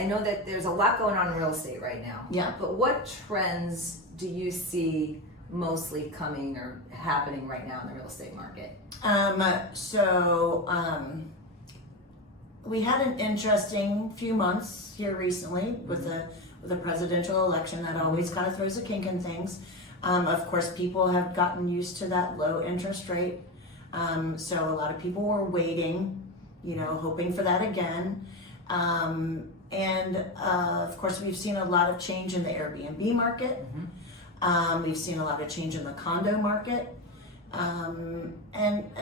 I know that there's a lot going on in real estate right now. Yeah. But what trends do you see mostly coming or happening right now in the real estate market? We had an interesting few months here recently with the presidential election that always kind of throws a kink in things. Of course, people have gotten used to that low interest rate. So a lot of people were waiting, hoping for that again. Of course, we've seen a lot of change in the Airbnb market. We've seen a lot of change in the condo market. And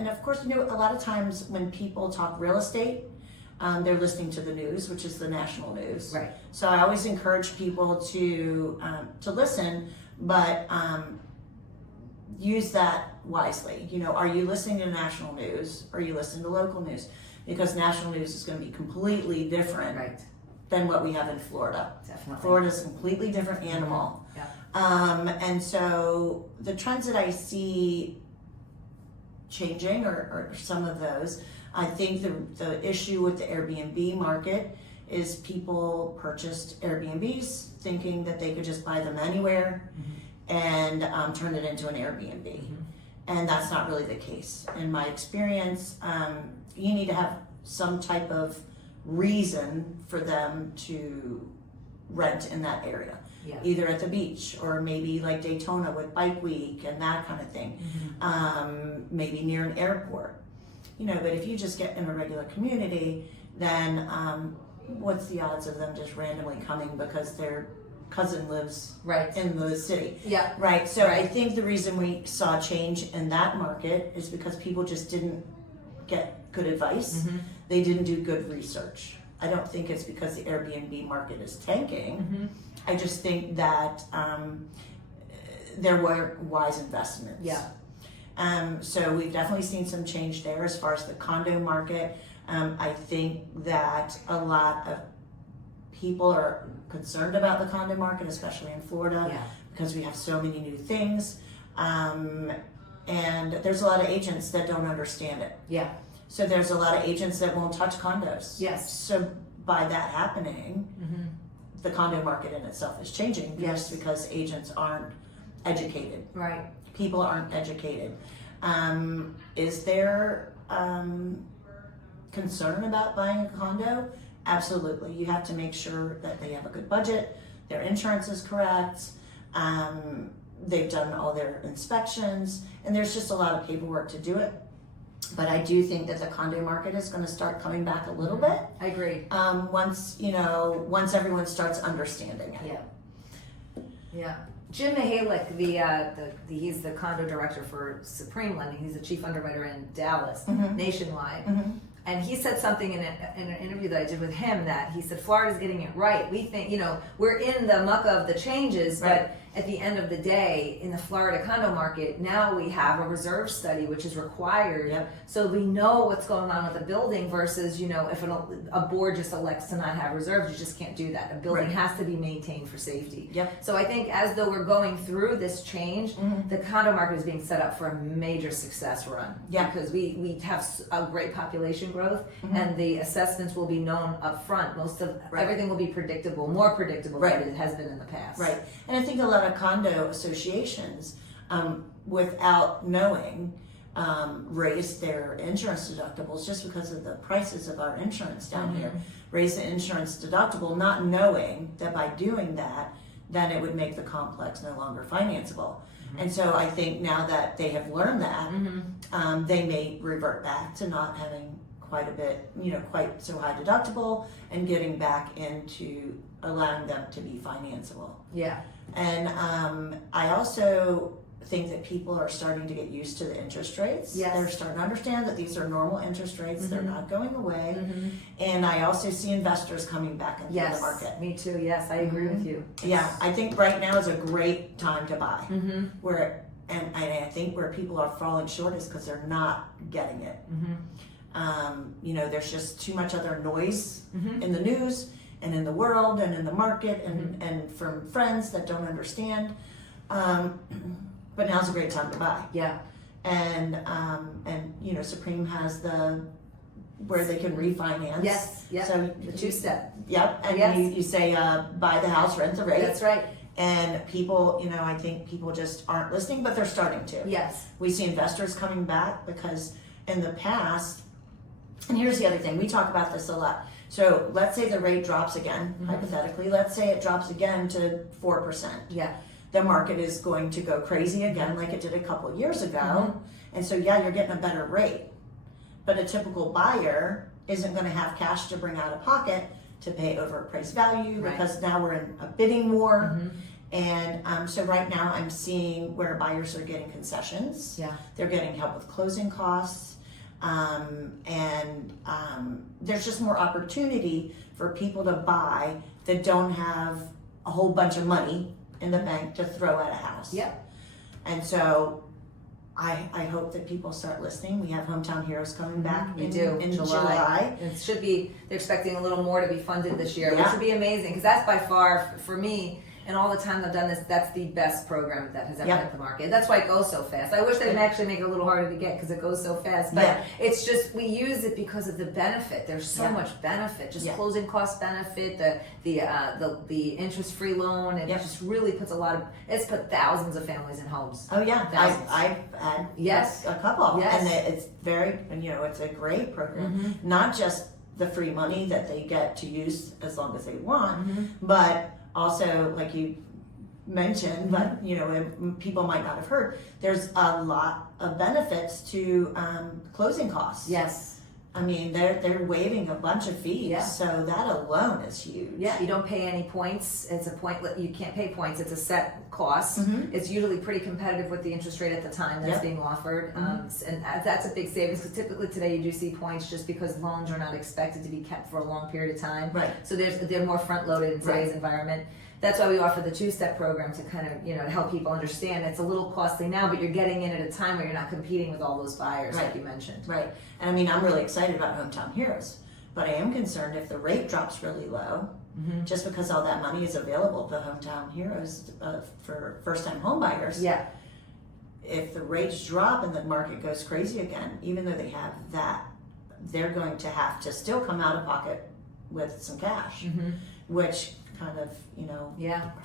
of course, a lot of times when people talk real estate, they're listening to the news, which is the national news. Right. So I always encourage people to listen, but use that wisely. Are you listening to national news or are you listening to local news? Because national news is going to be completely different Right. than what we have in Florida. Definitely. Florida's a completely different animal. Yeah. And so the trends that I see changing are some of those. I think the issue with the Airbnb market is people purchased Airbnbs thinking that they could just buy them anywhere and turn it into an Airbnb. And that's not really the case. In my experience, you need to have some type of reason for them to rent in that area. Yeah. Either at the beach or maybe like Daytona with Bike Week and that kind of thing. Maybe near an airport. But if you just get in a regular community, then what's the odds of them just randomly coming because their cousin lives Right. in the city? Yeah. Right. So Right. I think the reason we saw change in that market is because people just didn't get good advice. They didn't do good research. I don't think it's because the Airbnb market is tanking. I just think that there were wise investments. Yeah. So we've definitely seen some change there as far as the condo market. I think that a lot of people are concerned about the condo market, especially in Florida, because we have so many new things. And there's a lot of agents that don't understand it. Yeah. So there's a lot of agents that won't touch condos. Yes. So by that happening, the condo market in itself is changing just because agents aren't educated. Right. People aren't educated. Is there concern about buying a condo? Absolutely. You have to make sure that they have a good budget, their insurance is correct, they've done all their inspections, and there's just a lot of paperwork to do it. But I do think that the condo market is going to start coming back a little bit. I agree. Once everyone starts understanding it. Yeah. Yeah. Jim Heelan, he's the condo director for Supreme Lending. He's the chief underwriter in Dallas, nationwide. And he said something in an interview that I did with him that he said, Florida's getting it right. We think, we're in the muck of the changes, but at the end of the day, in the Florida condo market, now we have a reserve study, which is required. So we know what's going on with a building versus, if a board just elects to not have reserves, you just can't do that. A building has to be maintained for safety. So I think as though we're going through this change, the condo market is being set up for a major success run. Because we have a great population growth and the assessments will be known up front. Most of everything will be predictable, more predictable than it has been in the past. Right. And I think a lot of condo associations, without knowing, raise their insurance deductibles just because of the prices of our insurance down here. Raise the insurance deductible, not knowing that by doing that, then it would make the complex no longer financeable. And so I think now that they have learned that, they may revert back to not having quite a bit, quite so high deductible and getting back into allowing them to be financeable. Yeah. And I also think that people are starting to get used to the interest rates. They're starting to understand that these are normal interest rates. They're not going away. And I also see investors coming back into the market. Me too. Yes, I agree with you. Yeah, I think right now is a great time to buy. And I think where people are falling short is because they're not getting it. There's just too much other noise in the news and in the world and in the market and from friends that don't understand. But now's a great time to buy. Yeah. And Supreme has the where they can refinance. Yes, yeah. So The two-step. Yep, and Yes. you say buy the house, rent the rate. That's right. And people, I think people just aren't listening, but they're starting to. Yes. We see investors coming back because in the past, and here's the other thing, we talk about this a lot. So let's say the rate drops again, hypothetically, let's say it drops again to 4%. Yeah. The market is going to go crazy again like it did a couple of years ago. And so, yeah, you're getting a better rate. But a typical buyer isn't going to have cash to bring out of pocket to pay over appraised value because now we're in a bidding war. And so right now I'm seeing where buyers are getting concessions. Yeah. They're getting help with closing costs. There's just more opportunity for people to buy that don't have a whole bunch of money in the bank to throw at a house. Yep. And so I hope that people start listening. We have Hometown Heroes coming back in July. It should be, they're expecting a little more to be funded this year, which Yeah. would be amazing, because that's by far, for me, and all the time I've done this, that's the best program that has ever hit the market. That's why it goes so fast. I wish they'd actually make it a little harder to get because it goes so fast. But it's just, we use it because of the benefit. There's so much benefit. Just closing cost benefit, the interest-free loan. It just really puts it's put thousands of families in homes. Oh yeah, Thousands. I've had a couple, and it's very, it's a great program. Not just the free money that they get to use as long as they want, but also, like you mentioned, but people might not have heard, there's a lot of benefits to closing costs. Yes. I mean, they're waiving a bunch of fees, Yeah. so that alone is huge. Yeah, you don't pay any points. It's a point, you can't pay points. It's a set cost. It's usually pretty competitive with the interest rate at the time that's being offered. And that's a big savings, because typically today you do see points just because loans are not expected to be kept for a long period of time. Right. So they're more front loaded in today's environment. That's why we offer the two-step program to kind of, to help people understand it's a little costly now, but you're getting in at a time where you're not competing with all those buyers like you mentioned. Right. And I mean, I'm really excited about Hometown Heroes, but I am concerned if the rate drops really low, just because all that money is available to Hometown Heroes for first-time home buyers. Yeah. If the rates drop and the market goes crazy again, even though they have that, they're going to have to still come out of pocket with some cash, which kind of,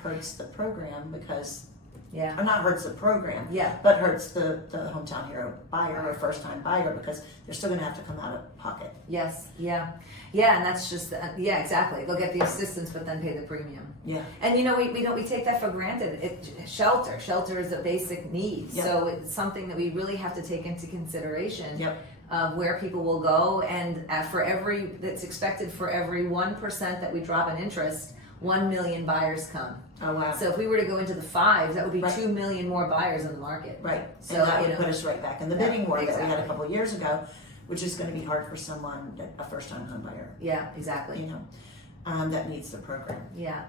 hurts the program because, or not hurts the program, but hurts the Hometown Hero buyer or first time buyer because they're still going to have to come out of pocket. Yes, yeah, and that's just exactly. They'll get the assistance, but then pay the premium. Yeah, and we take that for granted. Shelter is a basic need, so it's something that we really have to take into consideration. Of where people will go, and that's expected for every 1% that we drop in interest, 1 million buyers come. Oh wow! So if we were to go into the 5s, that would be 2 million more buyers in the market. Right. So and that would put us right back in the bidding war that we had a exactly. couple of years ago, which is going to be hard for someone, a first-time home buyer. Yeah, exactly. That needs the program. Yeah.